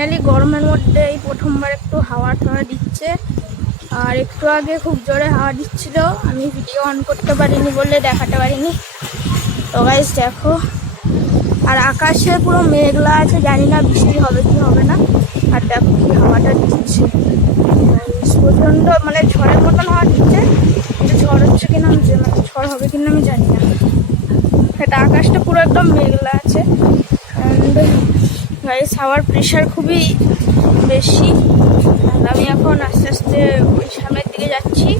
Finally গরমের মধ্যে এই প্রথমবার একটু হাওয়া টাওয়া দিচ্ছে। আর একটু আগে খুব জোরে হাওয়া দিচ্ছিল, আমি ভিডিও অন করতে পারিনি বলে দেখাতে পারিনি। তো গাইস দেখো, আর আকাশে পুরো মেঘলা আছে, জানি না বৃষ্টি হবে কি হবে না। আর দেখো কি হাওয়াটা দিচ্ছে, প্রচণ্ড মানে ঝড়ের মতন হাওয়া দিচ্ছে। কিন্তু ঝড় হচ্ছে কিনা আমি মানে ঝড় হবে কিনা আমি জানি না। এটা আকাশটা পুরো একদম মেঘলা আছে। গাইস হাওয়ার প্রেশার খুবই বেশি। আর আমি এখন আস্তে আস্তে ওই সামনের দিকে যাচ্ছি।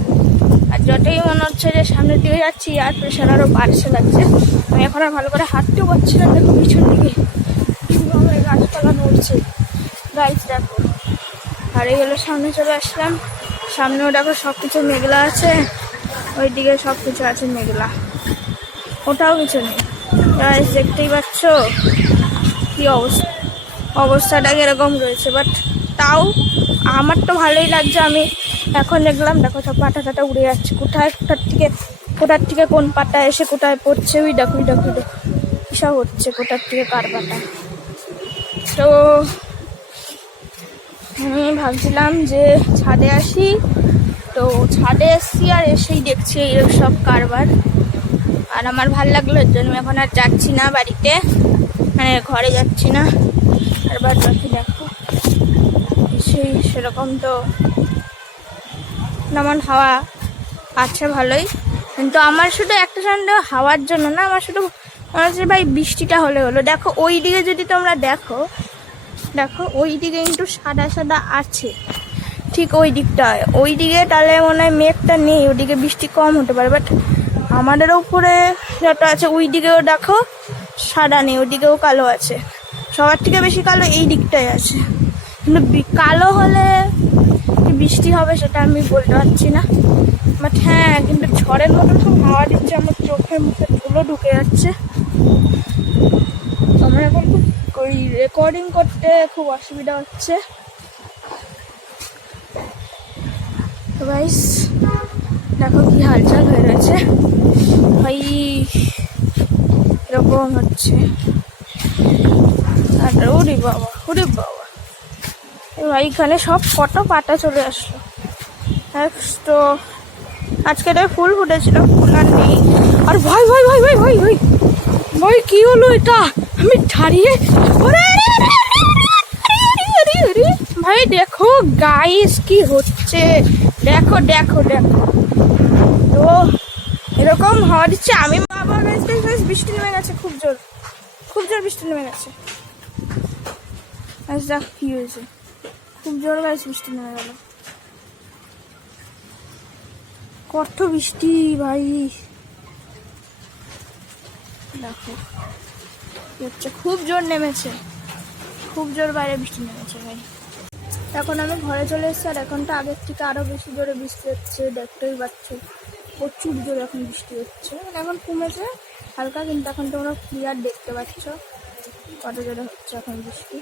আর যতই মনে হচ্ছে যে সামনের দিকে যাচ্ছি আর প্রেশার আরও বাড়ছে লাগছে। আমি এখন আর ভালো করে হাঁটতেও পারছি না। দেখো পিছন দিকে কীভাবে গাছপালা নড়ছে গাইস দেখো। আর এগুলো সামনে চলে আসলাম, সামনেও দেখো সব কিছু মেঘলা আছে, ওইদিকে সব কিছু আছে মেঘলা, ওটাও কিছু নেই। গাইস দেখতেই পাচ্ছ কি অবস্থাটা এরকম রয়েছে। বাট তাও আমার তো ভালোই লাগছে। আমি এখন দেখলাম দেখো সব পাটা টাটা উড়ে যাচ্ছে, কোথার থেকে কোন পাটা এসে কোথায় পড়ছে। ওই দেখো কিসব হচ্ছে, কোথার থেকে কার পাটা। তো আমি ভাবছিলাম যে ছাদে আসি, তো ছাদে এসছি আর এসেই দেখছি এই সব কারবার। আর আমার ভাল লাগলো, এর জন্য এখন আর যাচ্ছি না বাড়িতে, মানে ঘরে যাচ্ছি না। আর বাদ বাকি দেখো সেরকম তো যেমন হাওয়া আছে ভালোই, কিন্তু আমার শুধু একটা সন্দেহ হাওয়ার জন্য না, আমার শুধু মনে হচ্ছে ভাই বৃষ্টিটা হলো। দেখো ওই দিকে যদি তোমরা দেখো ওই দিকে কিন্তু সাদা সাদা আছে, ঠিক ওই দিকটায়, ওই দিকে তাহলে মনে হয় মেঘটা নেই, ওদিকে বৃষ্টি কম হতে পারে। বাট আমাদের উপরে যত আছে ওই দিকেও দেখো সাদা নেই, ওদিকেও কালো আছে। সবার থেকে বেশি কালো এই দিকটাই আছে। কিন্তু কালো হলে কি বৃষ্টি হবে সেটা আমি বলতে পারছি না। বাট হ্যাঁ, কিন্তু ঝড়ের মতো খুব হাওয়া দিচ্ছে, আমার চোখে মুখে ধুলো ঢুকে যাচ্ছে। আমার এখন খুব ওই রেকর্ডিং করতে খুব অসুবিধা হচ্ছে। তো গাইস দেখো কি হালচাল হয়ে রয়েছে ভাই, এরকম হচ্ছে। আর ওরে বাবা ভাই, এখানে সব কত পাতা চলে আসলো। তো আজকে তো ফুল ফুটেছিল, ফুল আর নেই। আর ভাই ভাই ভাই ভাই ভাই ভাই ভাই কি হলো এটা, আমি ছাড়িয়ে ভাই দেখো গাইস কি হচ্ছে, দেখো তো এরকম হাওয়া দিচ্ছে। আমি বাবা গাইস বৃষ্টি নেমে গেছে, খুব জোর বৃষ্টি নেমে গেছে। দেখ কি হয়েছে, খুব জোর গাইস বৃষ্টি নেমে গেল। কত বৃষ্টি ভাই, দেখো হচ্ছে খুব জোর নেমেছে, খুব জোর বাইরে বৃষ্টি নেমেছে ভাই। এখন আমি ঘরে চলে এসেছি, আর এখন তো আগের থেকে আরো বেশি জোরে বৃষ্টি হচ্ছে, দেখতেই পাচ্ছ প্রচুর জোরে এখন বৃষ্টি হচ্ছে। এখন কমেছে হালকা, কিন্তু এখন তোমরা ক্লিয়ার দেখতে পাচ্ছ কত জোরে হচ্ছে এখন বৃষ্টি।